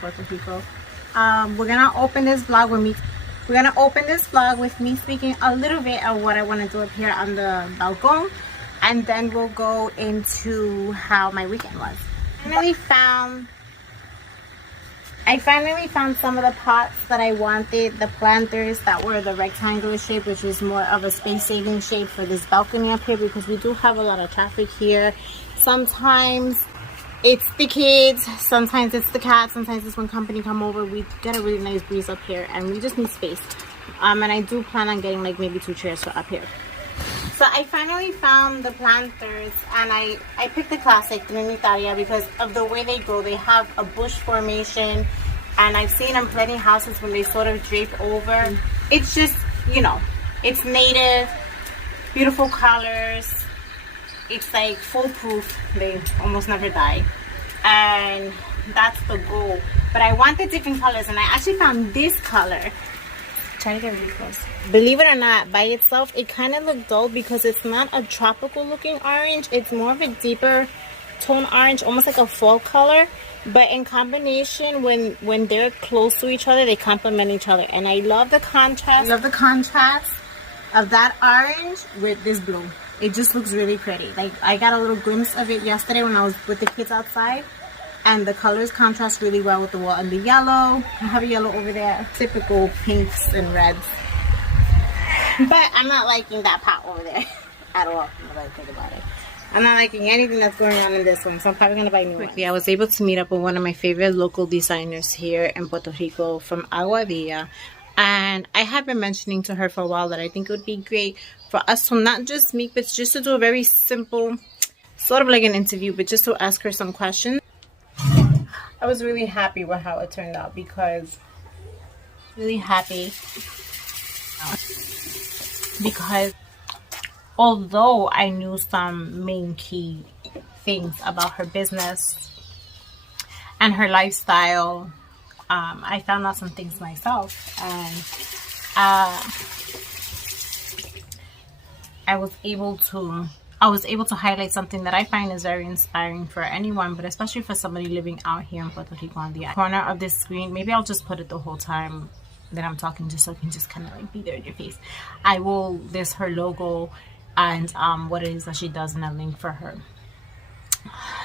Puerto Rico. We're gonna open this vlog with me speaking a little bit of what I want to do up here on the balcony, and then we'll go into how my weekend was. I finally found some of the pots that I wanted, the planters that were the rectangular shape, which is more of a space-saving shape for this balcony up here, because we do have a lot of traffic here. Sometimes it's the kids, sometimes it's the cats, sometimes it's when company come over. We get a really nice breeze up here, and we just need space. And I do plan on getting like maybe 2 chairs for up here. So I finally found the planters, and I picked the classic Trinitaria because of the way they grow. They have a bush formation, and I've seen in plenty of houses when they sort of drape over. It's just, you know, it's native, beautiful colors. It's like foolproof. They almost never die, and that's the goal. But I wanted different colors, and I actually found this color. Try to get really close. Believe it or not, by itself it kind of looked dull because it's not a tropical looking orange. It's more of a deeper tone orange, almost like a fall color. But in combination, when they're close to each other, they complement each other. And I love the contrast. I love the contrast of that orange with this blue. It just looks really pretty. Like, I got a little glimpse of it yesterday when I was with the kids outside. And the colors contrast really well with the wall. And the yellow, I have a yellow over there. Typical pinks and reds. But I'm not liking that pot over there at all. Now that I think about it, I'm not liking anything that's going on in this one. So I'm probably going to buy new ones. I was able to meet up with one of my favorite local designers here in Puerto Rico from Aguadilla. And I have been mentioning to her for a while that I think it would be great for us to not just meet, but just to do a very simple, sort of like an interview, but just to ask her some questions. I was really happy with how it turned out, because although I knew some main key things about her business and her lifestyle, I found out some things myself, and I was able to highlight something that I find is very inspiring for anyone, but especially for somebody living out here in Puerto Rico. On the corner of this screen, maybe I'll just put it the whole time that I'm talking, just so it can just kind of like be there in your face. There's her logo and what it is that she does, and a link for her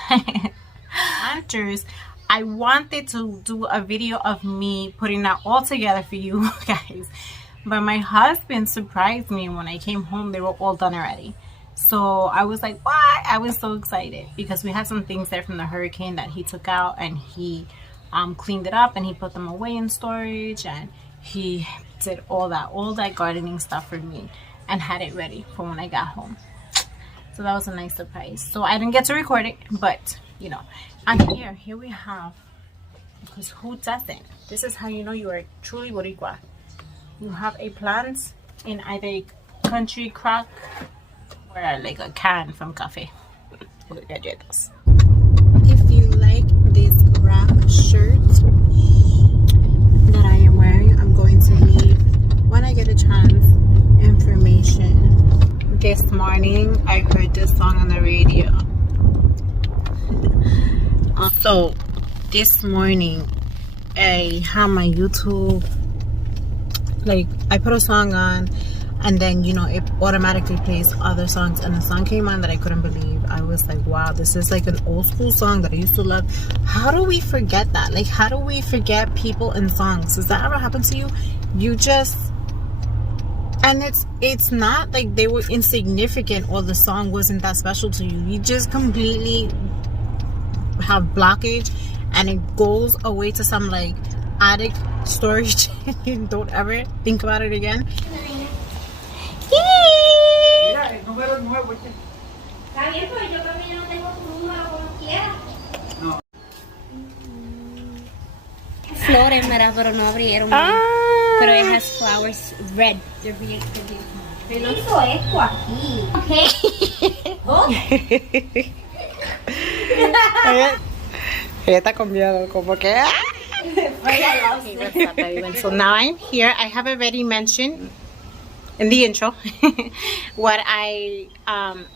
planters. I wanted to do a video of me putting that all together for you guys, but my husband surprised me when I came home. They were all done already. So I was like, what? I was so excited because we had some things there from the hurricane that he took out, and he cleaned it up, and he put them away in storage, and he did all that gardening stuff for me and had it ready for when I got home. So that was a nice surprise. So I didn't get to record it, but you know, and here we have, because who doesn't? This is how you know you are truly Boricua. You have a plant in either a country crock or like a can from cafe. If you like this wrap shirt that I am wearing, I'm going to leave, when I get a chance, information. This morning I heard this song on the radio. So this morning I have my YouTube, like I put a song on, and then, you know, it automatically plays other songs, and a song came on that I couldn't believe. I was like, wow, this is like an old school song that I used to love. How do we forget that? Like, how do we forget people and songs? Does that ever happen to you? You just, and it's not like they were insignificant or the song wasn't that special to you. You just completely have blockage, and it goes away to some like attic storage. You don't ever think about it again. Mira, el número nuevo. Está bien, pero yo también no tengo tu número como quiera. No. Flores, ¿verdad? Pero no abrieron. Pero it has flowers red. They're beautiful. Eso esto aquí. Okay. Oh. Ella está con miedo, como que. So now I'm here. I have already mentioned in the intro what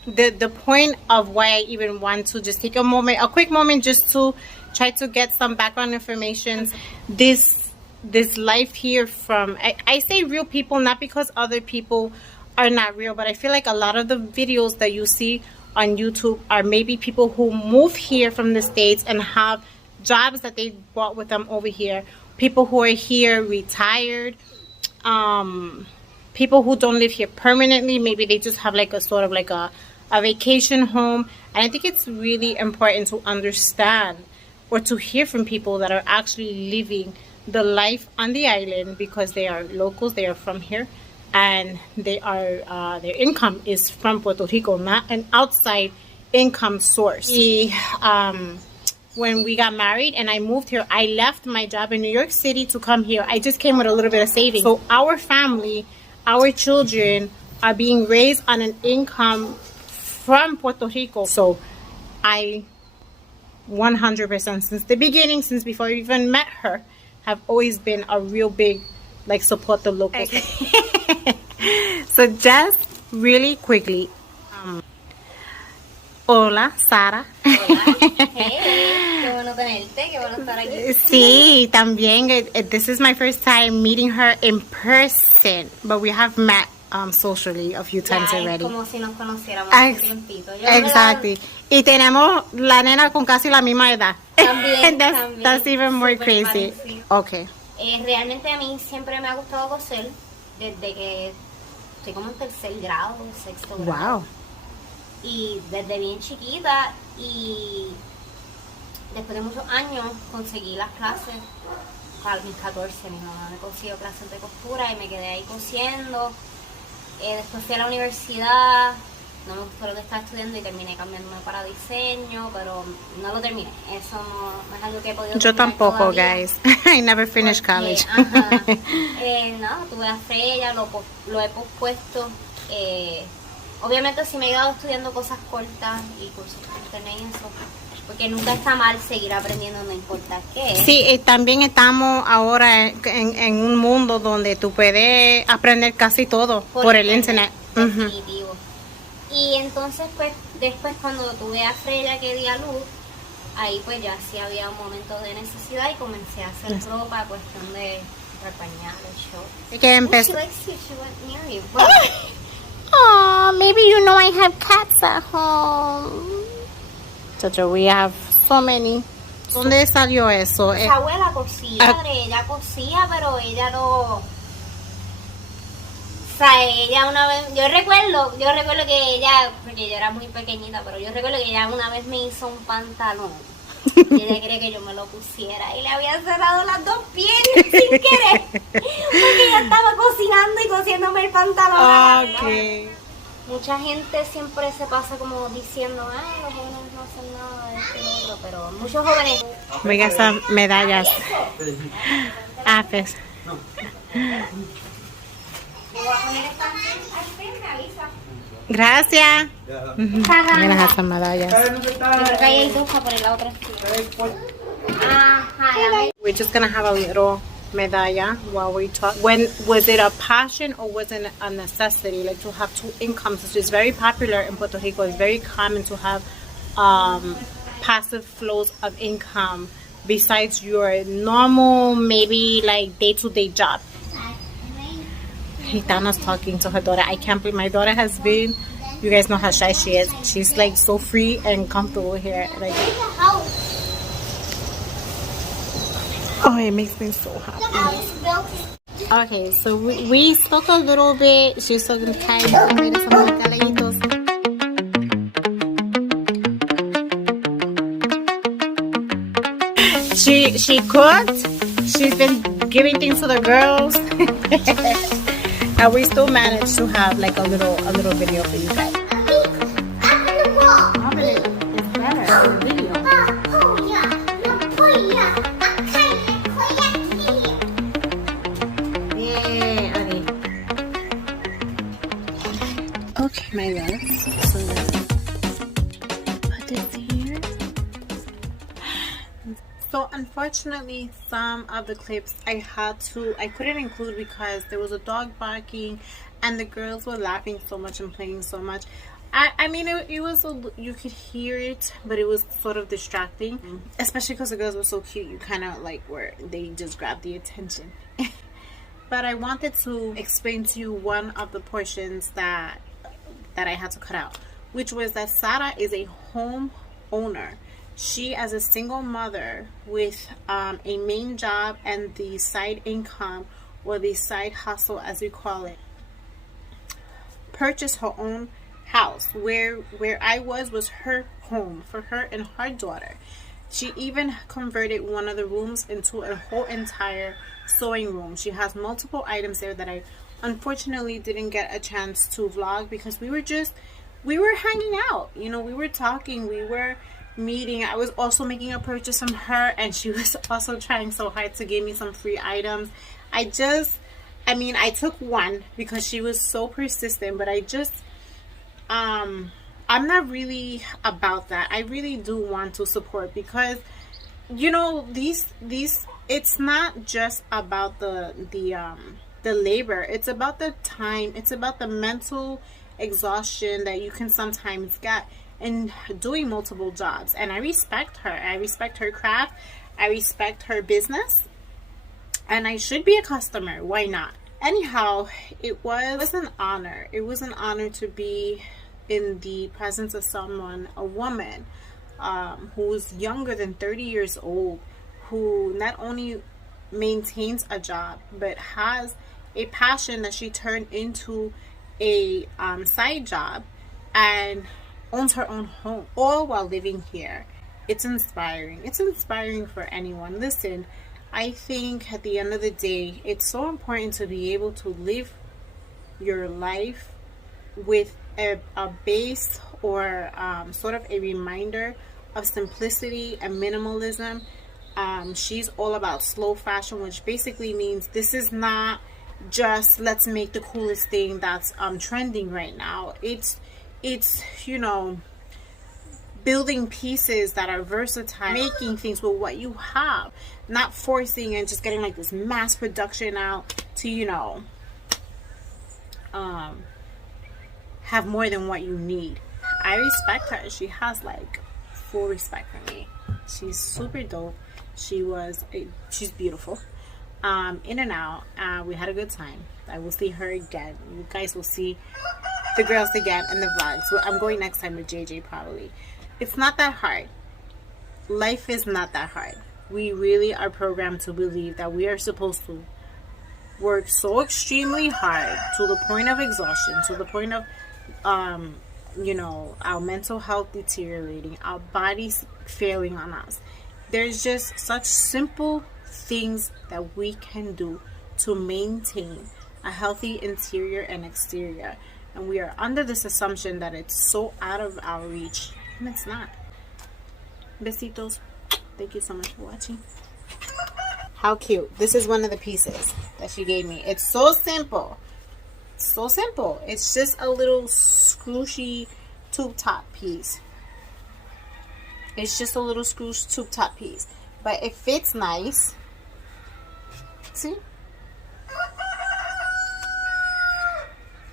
the point of why I even want to just take a quick moment just to try to get some background information. This life here from, I say real people, not because other people are not real, but I feel like a lot of the videos that you see on YouTube are maybe people who move here from the States and have jobs that they brought with them over here. People who are here retired, people who don't live here permanently, maybe they just have like a sort of like a vacation home. And I think it's really important to understand or to hear from people that are actually living the life on the island, because they are locals, they are from here, and they are their income is from Puerto Rico, not an outside income source. When we got married and I moved here, I left my job in New York City to come here. I just came with a little bit of savings. So our family, our children are being raised on an income from Puerto Rico. So I 100% since the beginning, since before I even met her, have always been a real big like support the locals. So just really quickly, hola Sara. Hola. Hey, qué bueno tenerte, qué bueno estar aquí. Sí, también. This is my first time meeting her in person, but we have met socially a few times already. Como si nos conociéramos hace tiempito. Exactly. Y tenemos la nena con casi la misma edad. También, that's even more crazy. Parecido. Okay. Realmente a mí siempre me ha gustado coser desde que estoy como en tercer grado, sexto grado. Wow. Y desde bien chiquita, y después de muchos años conseguí las clases. A mis 14 mi mamá me consiguió clases de costura y me quedé ahí cosiendo. Después fui a la universidad, no me gustó lo que estaba estudiando y terminé cambiándome para diseño, pero no lo terminé. Eso no es algo que he podido Yo tampoco, todavía. Guys. I never finished college. Ajá, no, tuve a Freya, lo he pospuesto. Obviamente sí me he quedado estudiando cosas cortas y cursos por internet y eso, porque nunca está mal seguir aprendiendo, no importa qué. Sí, también estamos ahora en un mundo donde tú puedes aprender casi todo por el internet. Definitivo. Y entonces pues después cuando tuve a Freya que di a luz, ahí pues ya sí había un momento de necesidad y comencé a hacer ropa, cuestión de pañales, shorts. Que empezó. She likes you, she went near you. Oh, maybe you know I have cats at home. Chacho, we have so many. ¿Dónde salió eso? Mi abuela cosía, ella cosía, pero ella no... O sea, ella una vez... Yo recuerdo que ella... Porque yo era muy pequeñita, pero yo recuerdo que ella una vez me hizo un pantalón. Y ella quería que yo me lo pusiera. Y le había cerrado las dos piernas sin querer. Porque ella estaba cocinando y cosiéndome el pantalón. Okay. Mucha gente siempre se pasa como diciendo, ay, los jóvenes no hacen nada de esto y lo otro, pero muchos jóvenes... Oiga, esas medallas. Apes. Gracias. Mira estas medallas. Creo que ahí hay dos para poner la otra. We're just gonna have a little medalla while we talk. When was it a passion or was it a necessity, like to have two incomes, which is very popular in Puerto Rico? It's very common to have passive flows of income besides your normal, maybe like day-to-day job. Gitana's talking to her daughter. I can't believe my daughter has been, you guys know how shy she is. She's like so free and comfortable here. Like, oh, it makes me so happy. Okay, so we spoke a little bit. She's talking kind of She cooked. She's been giving things to the girls. And we still managed to have like a little video for you guys. It's better in video. Okay, my love. So let's put this here. So unfortunately, some of the clips I couldn't include because there was a dog barking and the girls were laughing so much and playing so much. I mean, it was, you could hear it, but it was sort of distracting, especially because the girls were so cute. You kind of like where they just grabbed the attention. But I wanted to explain to you one of the portions that I had to cut out, which was that Sara is a home owner. She, as a single mother with a main job and the side income, or the side hustle as we call it, purchased her own house. Where I was her home for her and her daughter. She even converted one of the rooms into a whole entire sewing room. She has multiple items there that I unfortunately didn't get a chance to vlog because we were hanging out, you know, we were talking, we were meeting. I was also making a purchase from her, and she was also trying so hard to give me some free items. I took one because she was so persistent, but I'm not really about that. I really do want to support because, you know, these it's not just about the labor. It's about the time. It's about the mental exhaustion that you can sometimes get in doing multiple jobs. And I respect her. I respect her craft. I respect her business. And I should be a customer. Why not? Anyhow, it was an honor. It was an honor to be in the presence of someone, a woman, who's younger than 30 years old, who not only maintains a job, but has a passion that she turned into a side job and owns her own home, all while living here. It's inspiring. It's inspiring for anyone. Listen, I think at the end of the day, it's so important to be able to live your life with a base or sort of a reminder of simplicity and minimalism. She's all about slow fashion, which basically means this is not just let's make the coolest thing that's trending right now. It's you know, building pieces that are versatile, making things with what you have, not forcing and just getting like this mass production out to, you know, have more than what you need. I respect her. She has like full respect for me. She's super dope. She's beautiful. In and out. We had a good time. I will see her again. You guys will see the girls again in the vlogs. So I'm going next time with JJ probably. It's not that hard. Life is not that hard. We really are programmed to believe that we are supposed to work so extremely hard to the point of exhaustion, to the point of you know, our mental health deteriorating, our bodies failing on us. There's just such simple things that we can do to maintain a healthy interior and exterior, and we are under this assumption that it's so out of our reach, and it's not. Besitos. Thank you so much for watching. How cute. This is one of the pieces that she gave me. It's so simple. So simple. It's just a little scrooshy tube top piece. It's just a little scrooge tube top piece, but it fits nice. See?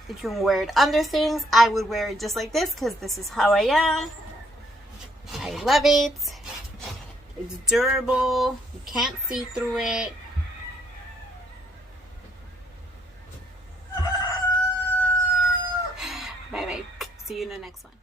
You can wear it under things. I would wear it just like this because this is how I am. I love it. It's durable. You can't see through it. Bye bye. See you in the next one.